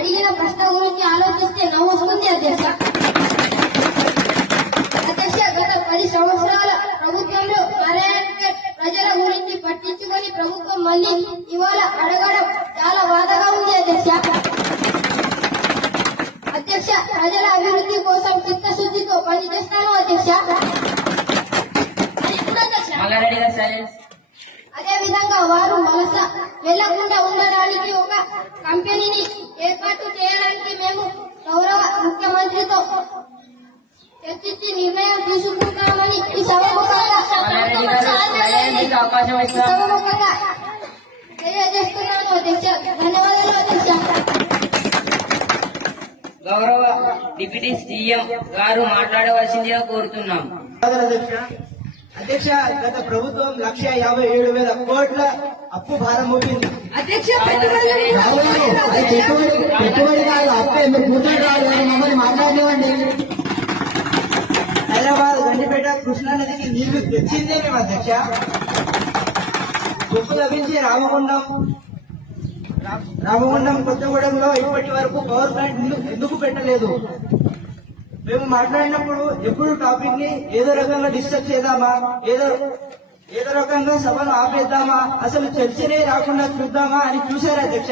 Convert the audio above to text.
అడిగిన ప్రశ్న గురించి ఆలోచిస్తే నవ్వు వస్తుంది అధ్యక్ష. అధ్యక్ష గత పది సంవత్సరాల ప్రభుత్వంలో ప్రజల గురించి పట్టించుకొని ప్రభుత్వం మళ్ళీ ఇవాళ అడగడం చాలా బాధగా ఉంది అధ్యక్ష. అధ్యక్ష ప్రజల అభివృద్ధి కోసం చిత్తశుద్ధితో పనిచేస్తాను అధ్యక్ష. అది విధంగా వారు వలస వెళ్ళకుండా ఉండడానికి కంపెనీని ఏర్పాటు చేయడానికి మేము గౌరవ ముఖ్యమంత్రితో చర్చించి నిర్ణయం తీసుకుంటామని ఈ సభముఖంగా తెలియజేస్తున్నాను. అధ్యక్ష ధన్యవాదాలు అధ్యక్ష. గౌరవ డిప్యూటీ సీఎం గారు మాట్లాడవలసిందిగా కోరుతున్నాం. ధన్యవాదాలు అధ్యక్ష గత ప్రభుత్వం లక్ష యాభై ఏడు వేల కోట్ల అప్పు భారం మోపింది. అధ్యక్ష రావులు, అది పెట్టుబడి పెట్టుబడి కాదు అప్పే మమ్మల్ని మాట్లాడలేవండి హైదరాబాద్ గండిపేట కృష్ణా నదికి నీళ్ళు తెచ్చిందే మేము అధ్యక్ష. ఉప్పు లభించి రామగుండం రామగుండం కొత్తగూడెంలో ఇప్పటి వరకు పవర్ ప్లాంట్ ఎందుకు- ఎందుకు పెట్టలేదు? మేము మాట్లాడినప్పుడు ఎప్పుడు టాపిక్ని ఏదో రకంగా డిస్టర్బ్ చేద్దామా? ఏదో ఏదో రకంగా సభను ఆపేద్దామా? అసలు చర్చనే రాకుండా చూద్దామా అని చూశారు అధ్యక్ష?